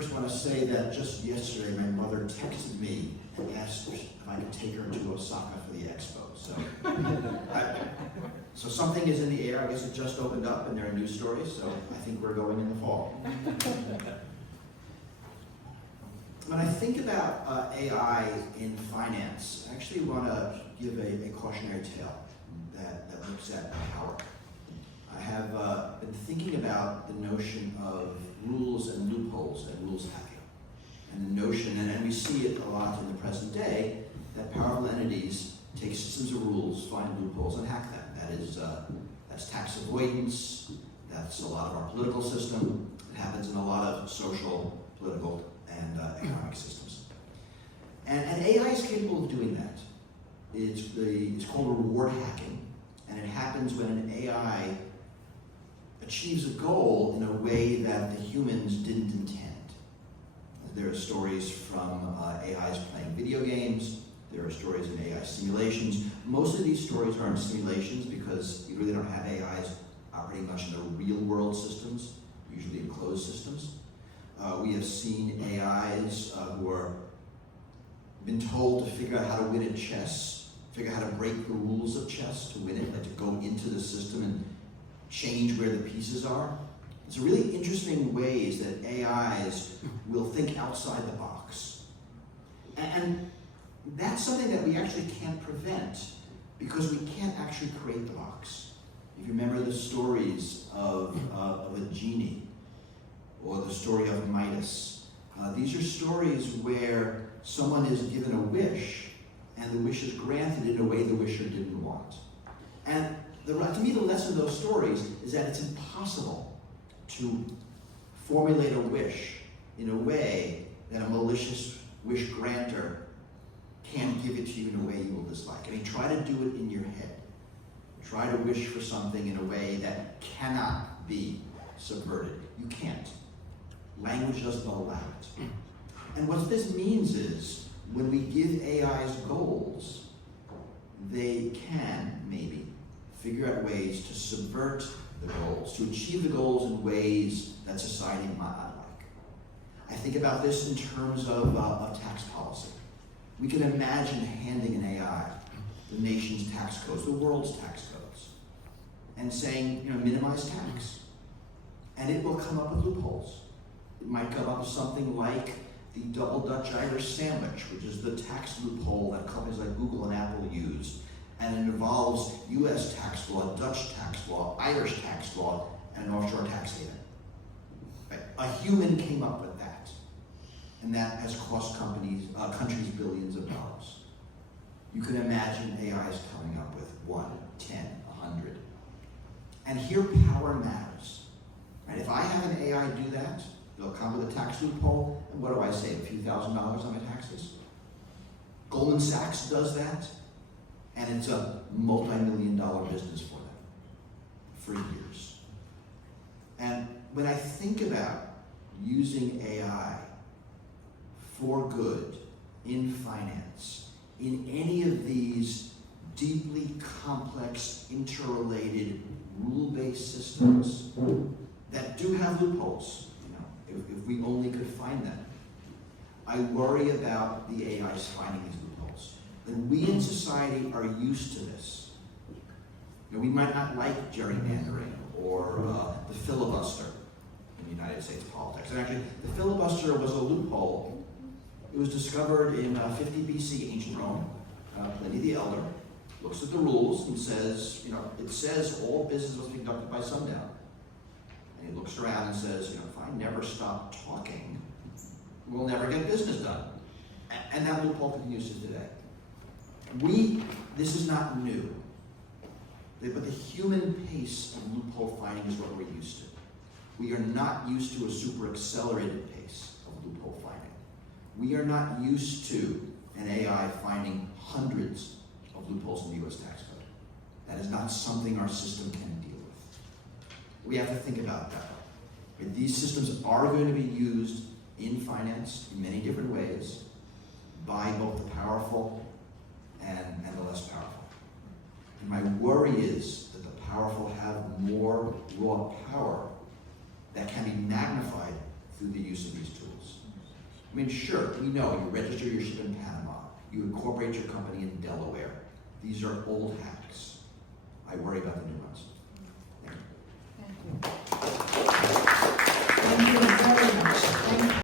first want to say that just yesterday my mother texted me and asked if I could take her to Osaka for the expo. So, so something is in the air. I guess it just opened up and there are news stories, so I think we're going in the fall. When I think about AI in finance, I actually want to give a cautionary tale that looks at power. I have been thinking about the notion of rules and loopholes and rules hacking. And the notion, and we see it a lot in the present day, that powerful entities take systems of rules, find loopholes, and hack them. That's tax avoidance, that's a lot of our political system, it happens in a lot of social, political, and economic systems. And AI is capable of doing that. It's called reward hacking, and it happens when an AI achieves a goal in a way that the humans didn't intend. There are stories from AIs playing video games, there are stories in AI simulations. Most of these stories are in simulations because you really don't have AIs operating much in the real world systems, usually in closed systems. We have seen AIs who are been told to figure out how to win at chess, figure out how to break the rules of chess to win it, like to go into the system and change where the pieces are. It's really interesting ways that AIs will think outside the box. And that's something that we actually can't prevent because we can't actually create the box. If you remember the stories of a genie or the story of Midas, these are stories where someone is given a wish and the wish is granted in a way the wisher didn't want. And to me, the lesson of those stories is that it's impossible to formulate a wish in a way that a malicious wish granter can't give it to you in a way you will dislike. I mean, try to do it in your head. Try to wish for something in a way that cannot be subverted. You can't. Language doesn't allow it. And what this means is, when we give AIs goals, they can, maybe, figure out ways to subvert the goals, to achieve the goals in ways that society might not like. I think about this in terms of tax policy. We can imagine handing an AI the nation's tax codes, the world's tax codes, and saying, minimize tax. And it will come up with loopholes. It might come up with something like the double Dutch Irish sandwich, which is the tax loophole that companies like Google and Apple use. And it involves US tax law, Dutch tax law, Irish tax law, and an offshore tax haven. Right? A human came up with that. And that has cost countries billions of dollars. You can imagine AIs coming up with 1, 10, 100. And here power matters. Right? If I have an AI do that, it'll come with a tax loophole, and what do I save? A few $1,000s on my taxes? Goldman Sachs does that, and it's a multi-million-dollar business for them for years. And when I think about using AI for good in finance, in any of these deeply complex, interrelated, rule-based systems that do have loopholes, if we only could find them, I worry about the AIs finding these loopholes. And we in society are used to this. We might not like gerrymandering or the filibuster in United States politics. And actually, the filibuster was a loophole. It was discovered in 50 BC, ancient Rome. Pliny the Elder looks at the rules and says, it says all business must be conducted by sundown. And he looks around and says, if I never stop talking, we'll never get business done. And that loophole continues to today. This is not new. But the human pace of loophole finding is what we're used to. We are not used to a super accelerated pace of loophole finding. We are not used to an AI finding hundreds of loopholes in the US tax code. That is not something our system can deal with. We have to think about that. These systems are going to be used in finance in many different ways by both the powerful and the less powerful. And my worry is that the powerful have more raw power that can be magnified through the use of these tools. I mean, sure, we know you register your ship in Panama, you incorporate your company in Delaware. These are old hacks. I worry about the new ones.